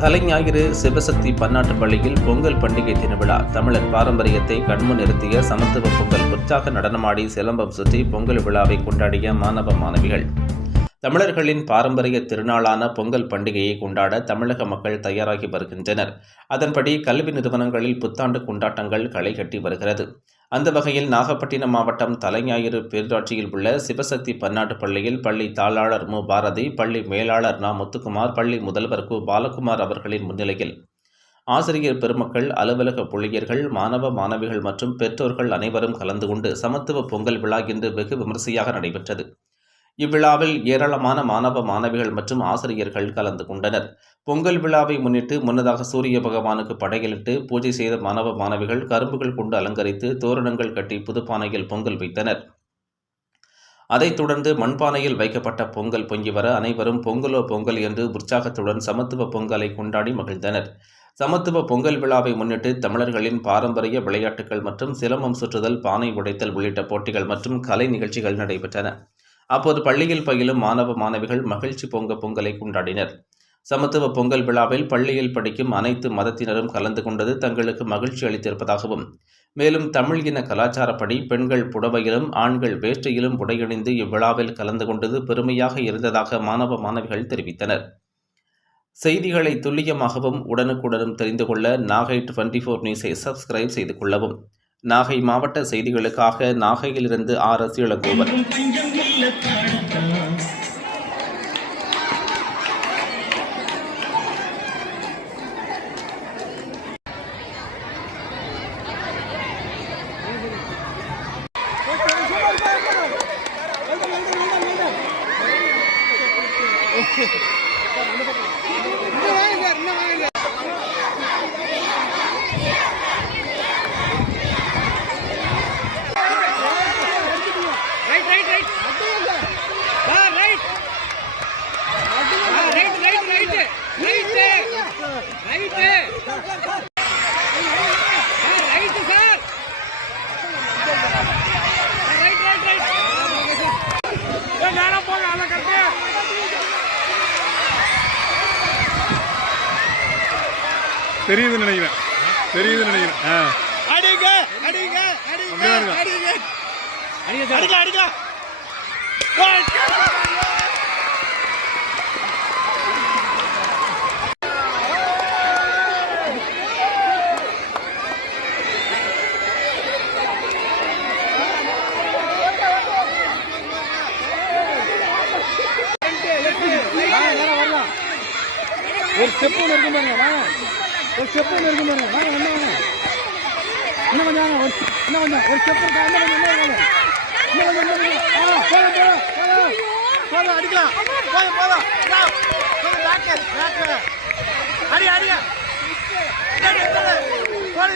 தலைஞாயிறு சிவசக்தி பன்னாட்டு பள்ளியில் பொங்கல் பண்டிகை திருவிழா. தமிழர் பாரம்பரியத்தை கண்முன் நிறுத்திய சமத்துவ பொங்கல். உற்சாக நடனமாடி சிலம்பம் சுற்றி பொங்கல் விழாவை கொண்டாடிய மாணவ மாணவிகள். தமிழர்களின் பாரம்பரிய திருநாளான பொங்கல் பண்டிகையை கொண்டாட தமிழக மக்கள் தயாராகி வருகின்றனர். அதன்படி கல்வி நிறுவனங்களில் புத்தாண்டு கொண்டாட்டங்கள் களை கட்டி வருகிறது. அந்த வகையில் நாகப்பட்டினம் மாவட்டம் தலைஞாயிறு பேரூராட்சியில் உள்ள சிவசக்தி பன்னாட்டு பள்ளியில் பள்ளி தாளாளர் மு பாரதி, பள்ளி மேலாளர் நா முத்துக்குமார், பள்ளி முதல்வர் கு பாலகுமார் அவர்களின் முன்னிலையில் ஆசிரியர் பெருமக்கள், அலுவலக ஊழியர்கள், மாணவ மாணவிகள் மற்றும் பெற்றோர்கள் அனைவரும் கலந்து கொண்டு சமத்துவ பொங்கல் விழா இன்று வெகு விமரிசையாக நடைபெற்றது. இவ்விழாவில் ஏராளமான மாணவ மாணவிகள் மற்றும் ஆசிரியர்கள் கலந்து கொண்டனர். பொங்கல் விழாவை முன்னிட்டு முன்னதாக சூரிய பகவானுக்கு படையலிட்டு பூஜை செய்த மாணவ மாணவிகள் கரும்புகள் கொண்டு அலங்கரித்து தோரணங்கள் கட்டி புதுப்பானையில் பொங்கல் வைத்தனர். அதைத் தொடர்ந்து மண்பானையில் வைக்கப்பட்ட பொங்கல் பொங்கி வர அனைவரும் பொங்கலோ பொங்கல் என்று உற்சாகத்துடன் சமத்துவ பொங்கலை கொண்டாடி மகிழ்ந்தனர். சமத்துவ பொங்கல் விழாவை முன்னிட்டு தமிழர்களின் பாரம்பரிய விளையாட்டுகள் மற்றும் சிலம்பம் சுற்றுதல், பானை உடைத்தல் உள்ளிட்ட போட்டிகள் மற்றும் கலை நிகழ்ச்சிகள் நடைபெற்றன. அப்போது பள்ளியில் பயிலும் மாணவ மாணவிகள் மகிழ்ச்சி பொங்க பொங்கலை கொண்டாடினர். சமத்துவ பொங்கல் விழாவில் பள்ளியில் படிக்கும் அனைத்து மதத்தினரும் கலந்து கொண்டது தங்களுக்கு மகிழ்ச்சி அளித்திருப்பதாகவும், மேலும் தமிழ் இன கலாச்சாரப்படி பெண்கள் புடவையிலும் ஆண்கள் வேஷ்டியிலும் உடையணிந்து இவ்விழாவில் கலந்து கொண்டது பெருமையாக இருந்ததாக மாணவ மாணவிகள் தெரிவித்தனர். செய்திகளை துல்லியமாகவும் உடனுக்குடனும் தெரிந்து கொள்ள நாகை 24 நியூஸை சப்ஸ்கிரைப் செய்து கொள்ளவும். நாகை மாவட்ட செய்திகளுக்காக நாகையிலிருந்து RS இளங்கோவன். தெரியுதுன்னு நினைக்கிறேன். அடிங்க அடிங்க அடிங்க அடிங்க அடிங்க அடிங்க ஒரு ஸ்டெப் ஒன்று இருக்கும் பாருங்க. ஒரு ஸ்டெப் ஒன்று இருக்கும் பாருங்க. வாங்க இன்னும் கொஞ்சம் இன்னும் கொஞ்சம் ஒரு ஸ்டெப் இருக்கா? இன்னும் கொஞ்சம் போதும் அடிக்கலாம். போதும் அடி அடிங்க போடு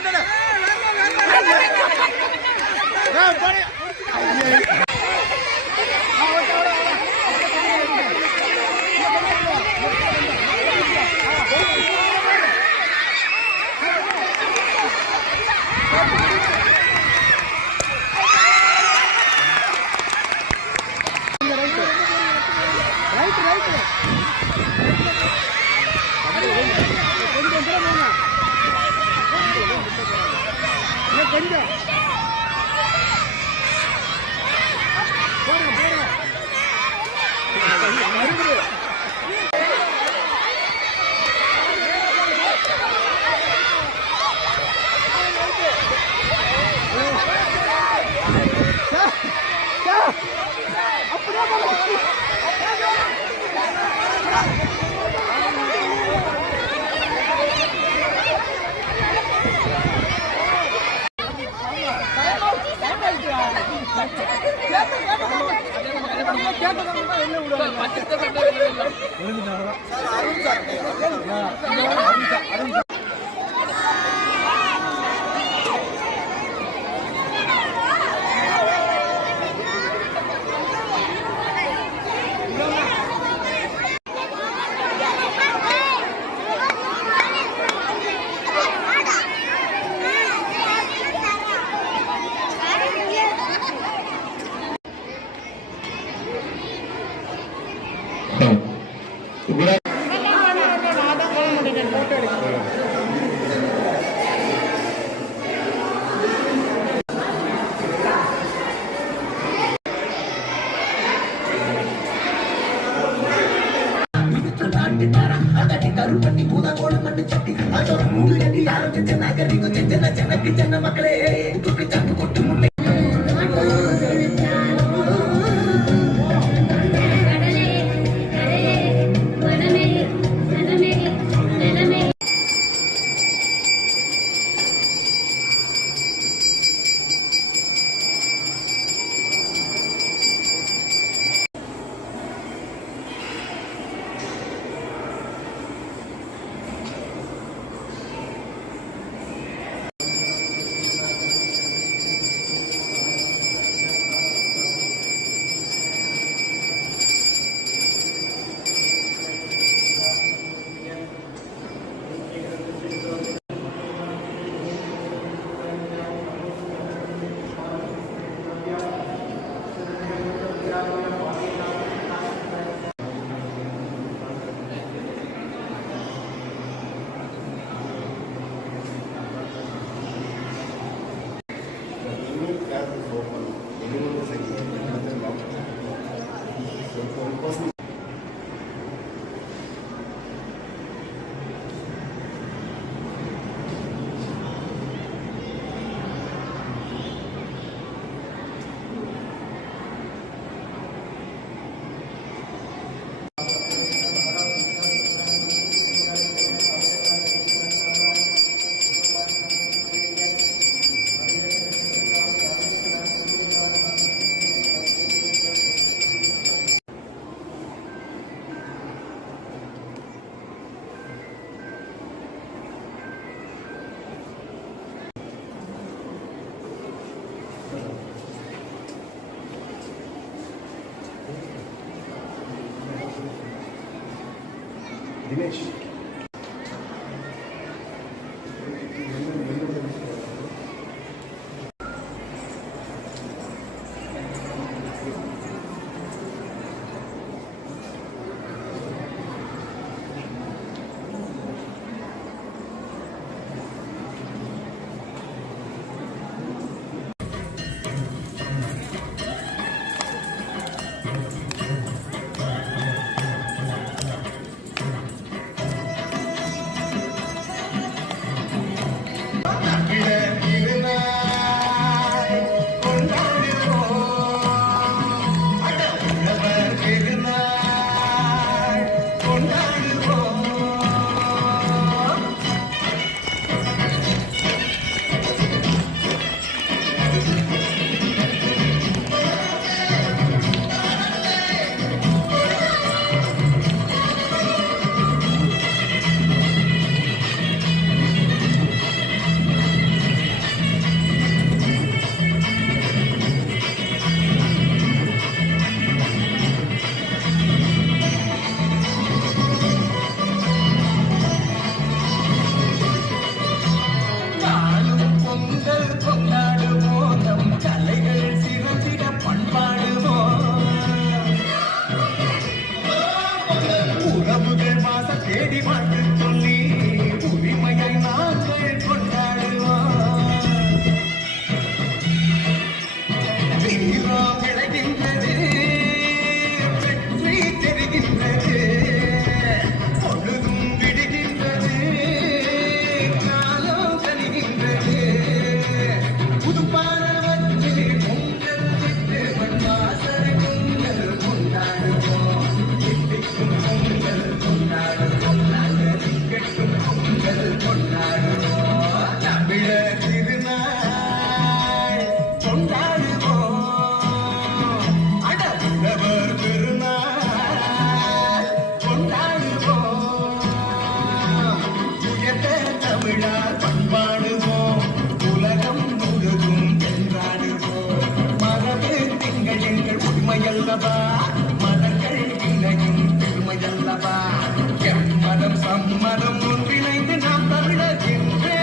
தினேஷ் பெருமையல்லவா மதங்கள் இணையும் பெருமையல்லவா எம்மதம் சம்மதம் ஒன்றிணைந்து நாம் தமிழர் என்றே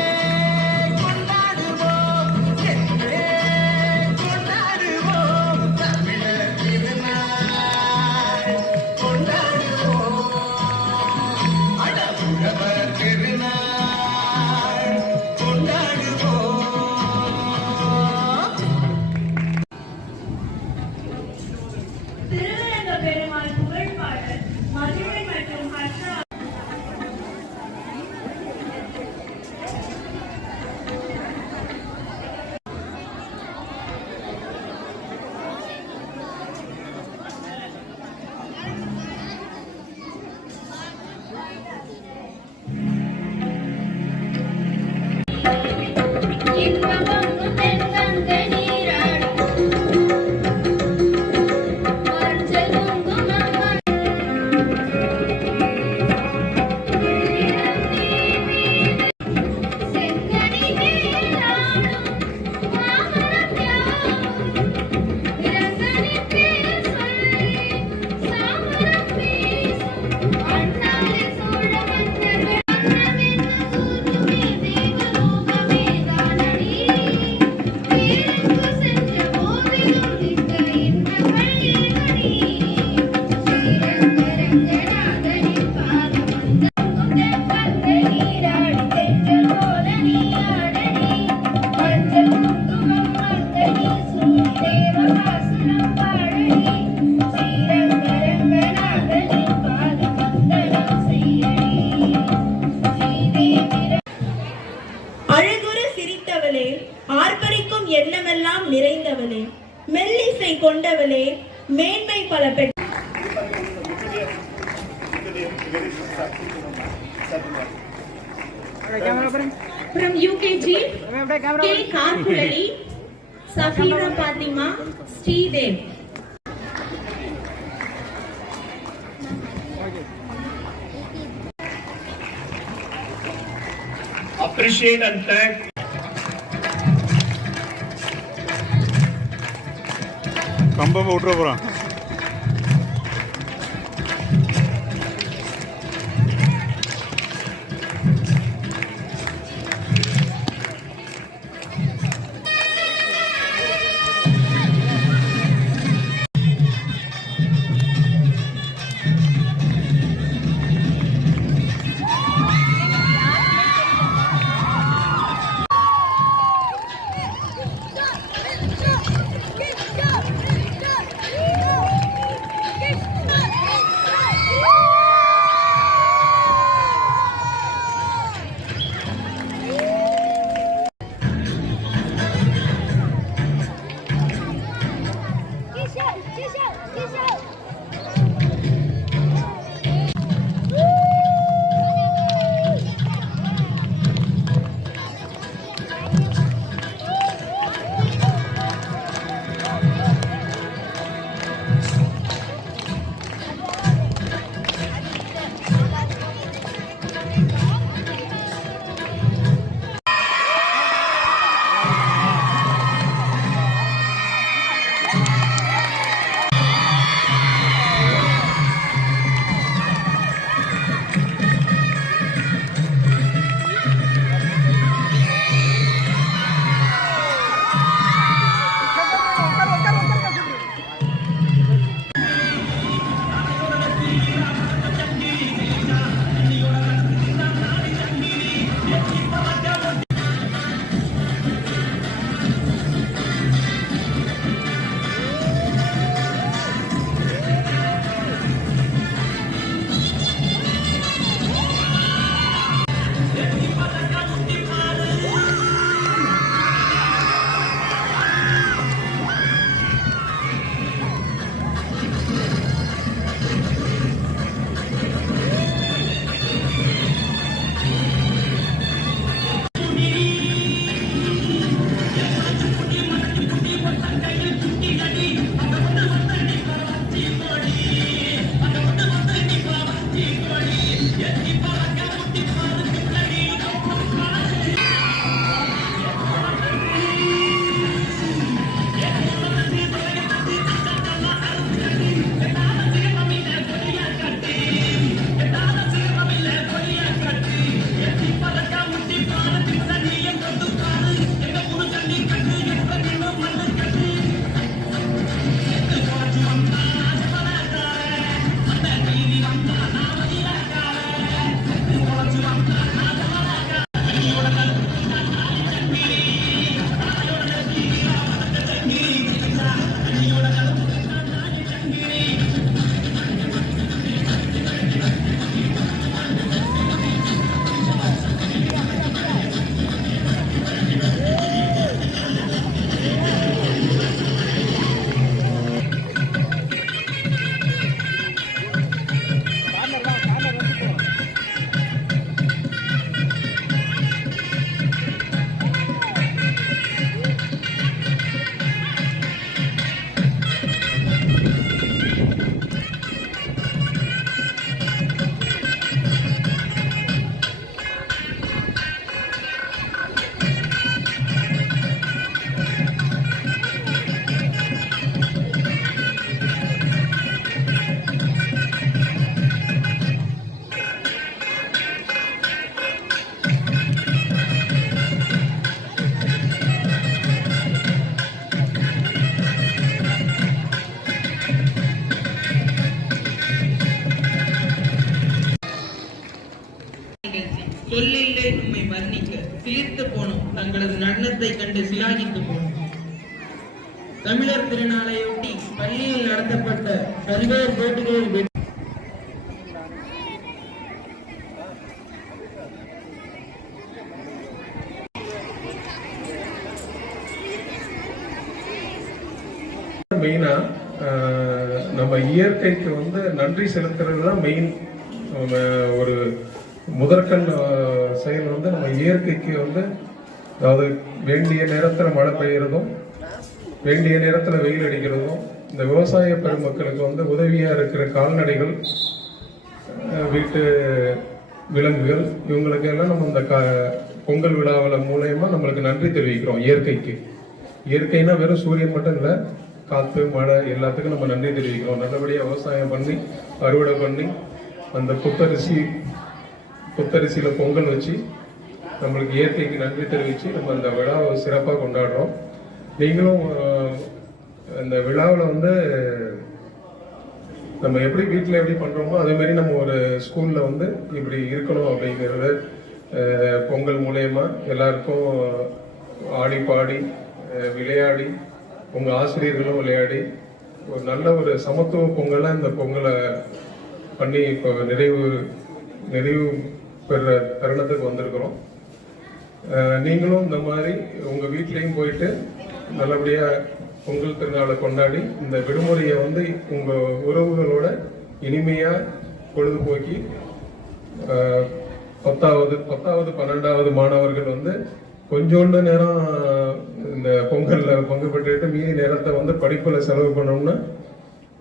கொண்டாடுவோம் என்றே கொண்டாடுவோம் தமிழர் திருநாள் கொண்டாடுவோம் அடவுழவர் திருநாள் கொண்டாடுவோம். திருவரங்க பெருமாள் புகழ்பாடல் மதுரை மற்றும் ஹர்ஷா அழகுற சிரித்தவளே, ஆர்ப்பரிக்கும் எண்ணமெல்லாம் நிறைந்தவளே, மெல்லிசை கொண்டவளே, மேன்மை பல பெற்ற from UKG, K. Karkulali, Safina Fatima, Sridev. Appreciate and thank கம்பம் விட்டுற போகிறான். Go! சொல்லில்லை உம்மை வர்ணிக்க சிலிர்த்து போனோம் தங்களது நடனத்தை கண்டு சிலாகித்து போனோம். தமிழர் திருநாளையொட்டி பள்ளியில் நடத்தப்பட்ட பல்வேறு போட்டிகளில் மெயினா நம்ம இயற்கைக்கு வந்து நன்றி செலுத்துறது தான் மெயின். ஒரு முதற்கண் செயல் வந்து நம்ம இயற்கைக்கு வந்து, அதாவது வேண்டிய நேரத்தில் மழை பெய்யறதும் வேண்டிய நேரத்தில் வெயில் அடிக்கிறதும், இந்த விவசாய பெருமக்களுக்கு வந்து உதவியா இருக்கிற கால்நடைகள், வீட்டு விலங்குகள், இவங்களுக்கு எல்லாம் நம்ம இந்த பொங்கல் விழாவில் மூலயமா நம்மளுக்கு நன்றி தெரிவிக்கிறோம். இயற்கைக்கு, இயற்கைனா வெறும் சூரியன் மட்டும் இல்லை, காற்று மழை எல்லாத்துக்கும் நம்ம நன்றி தெரிவிக்கிறோம். நல்லபடியாக விவசாயம் பண்ணி அறுவடை பண்ணி அந்த புத்தரிசியில பொங்கல் வச்சு நம்மளுக்கு இயற்கைக்கு நன்றி தெரிவித்து நம்ம அந்த விழாவை சிறப்பாக கொண்டாடுறோம். நீங்களும் அந்த விழாவில் வந்து நம்ம எப்படி வீட்டில் எப்படி பண்ணுறோமோ அதே மாதிரி நம்ம ஒரு ஸ்கூலில் வந்து இப்படி இருக்கணும் அப்படிங்கிறது பொங்கல் மூலயமா எல்லாருக்கும் ஆடி பாடி விளையாடி, உங்கள் ஆசிரியர்களும் விளையாடி ஒரு நல்ல ஒரு சமத்துவ பொங்கலாக இந்த பொங்கலை பண்ணி இப்போ நிறைவு பெற தருணத்துக்கு வந்திருக்கிறோம். நீங்களும் இந்த மாதிரி உங்கள் வீட்லேயும் போயிட்டு நல்லபடியாக பொங்கல் திருநாளை கொண்டாடி இந்த விடுமுறையை வந்து உங்கள் உறவுகளோட இனிமையாக பொழுதுபோக்கி 10வது 12வது மாணவர்கள் வந்து கொஞ்சோண்டு நேரம் இந்த பொங்கலில் பங்கு பெற்றுக்கிட்டு மீதி நேரத்தை வந்து படிப்பில் செலவு பண்ணோம்னா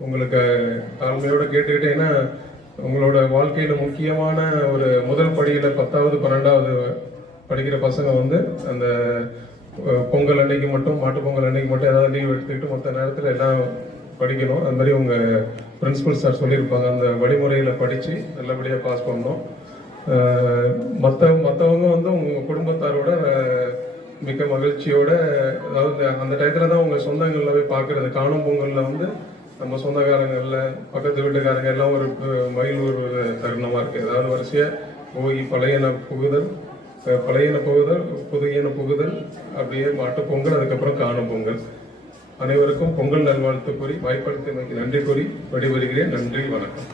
உங்களுக்கு தாழ்மையோடு கேட்டுக்கிட்டு, ஏன்னா உங்களோட வாழ்க்கையில் முக்கியமான ஒரு முதல் படியில் 10வது 12வது படிக்கிற பசங்க வந்து அந்த பொங்கல் அன்னைக்கு மட்டும், மாட்டு பொங்கல் அன்னைக்கு மட்டும் ஏதாவது லீவ் எடுத்துக்கிட்டு மற்ற நேரத்தில் எல்லாம் படிக்கணும். அது மாதிரி உங்கள் பிரின்சிபல் சார் சொல்லியிருப்பாங்க. அந்த வழிமுறையில் படித்து நல்லபடியாக பாஸ் பண்ணணும். மற்றவங்க வந்து உங்கள் குடும்பத்தாரோட மிக்க மகிழ்ச்சியோட, அதாவது அந்த டயத்தில் தான் உங்கள் சொந்தங்களில் போய் பார்க்குறது. காணும் பொங்கலில் வந்து நம்ம சொந்தக்காரங்களில் பக்கத்து வீட்டுக்காரங்க எல்லாம் ஒரு மயில் ஒரு தருணமாக இருக்குது. அதாவது வரிசையாக போய் பழையன புகுதல், புதியன புகுதல், அப்படியே மாட்டு பொங்கல், அதுக்கப்புறம் காணும் பொங்கல். அனைவருக்கும் பொங்கல் நல்வாழ்த்து கூறி வாய்ப்பளித்தமைக்கு நன்றி கூறி விடைபெறுகிறேன். நன்றி, வணக்கம்.